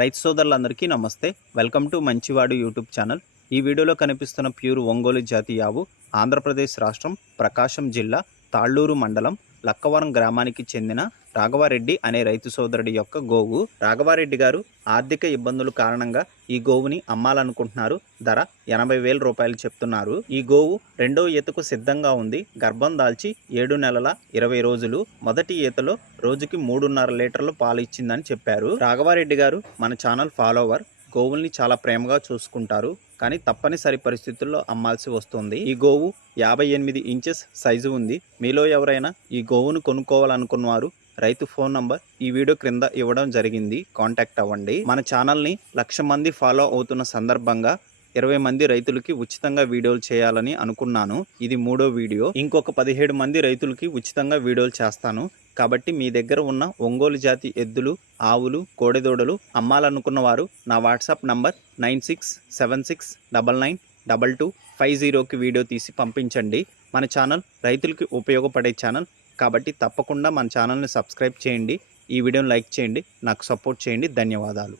రైతు సోదరులందరికీ నమస్తే. వెల్కమ్ టు మంచివాడు యూట్యూబ్ ఛానల్. ఈ వీడియోలో కనిపిస్తున్న ప్యూర్ ఒంగోలు జాతి ఆవు ఆంధ్రప్రదేశ్ రాష్ట్రం ప్రకాశం జిల్లా తాళ్ళూరు మండలం లక్కవరం గ్రామానికి చెందిన రాఘవారెడ్డి అనే రైతు సోదరుడి యొక్క గోవు. రాఘవారెడ్డి గారు ఆర్థిక ఇబ్బందుల కారణంగా ఈ గోవుని అమ్మాలనుకుంటున్నారు. ధర 80,000 రూపాయలు చెప్తున్నారు. ఈ గోవు రెండో ఈతకు సిద్ధంగా ఉంది. గర్భం దాల్చి 7 నెలల 20 రోజులు. మొదటి ఈతలో రోజుకి 3.5 లీటర్లు పాలు ఇచ్చిందని చెప్పారు. రాఘవారెడ్డి గారు మన ఛానల్ ఫాలోవర్. గోవుల్ని చాలా ప్రేమగా చూసుకుంటారు, కానీ తప్పనిసరి పరిస్థితుల్లో అమ్మాల్సి వస్తుంది. ఈ గోవు 58 ఇంచెస్ సైజు ఉంది. మీలో ఎవరైనా ఈ గోవును కొనుక్కోవాలనుకున్నవారు రైతు ఫోన్ నంబర్ ఈ వీడియో క్రింద ఇవ్వడం జరిగింది. కాంటాక్ట్ అవ్వండి. మన ఛానల్ని 1,00,000 మంది ఫాలో అవుతున్న సందర్భంగా 20 మంది రైతులకి ఉచితంగా వీడియోలు చేయాలని అనుకున్నాను. ఇది 3వ వీడియో. ఇంకొక 17 మంది రైతులకి ఉచితంగా వీడియోలు చేస్తాను. కాబట్టి మీ దగ్గర ఉన్న ఒంగోలు జాతి ఎద్దులు, ఆవులు, కోడెదూడలు అమ్మాలనుకున్న వారు నా వాట్సాప్ నంబర్ 9676992250కి వీడియో తీసి పంపించండి. మన ఛానల్ రైతులకి ఉపయోగపడే ఛానల్ కాబట్టి తప్పకుండా మన ఛానల్ని సబ్స్క్రైబ్ చేయండి. ఈ వీడియోని లైక్ చేయండి. నాకు సపోర్ట్ చేయండి. ధన్యవాదాలు.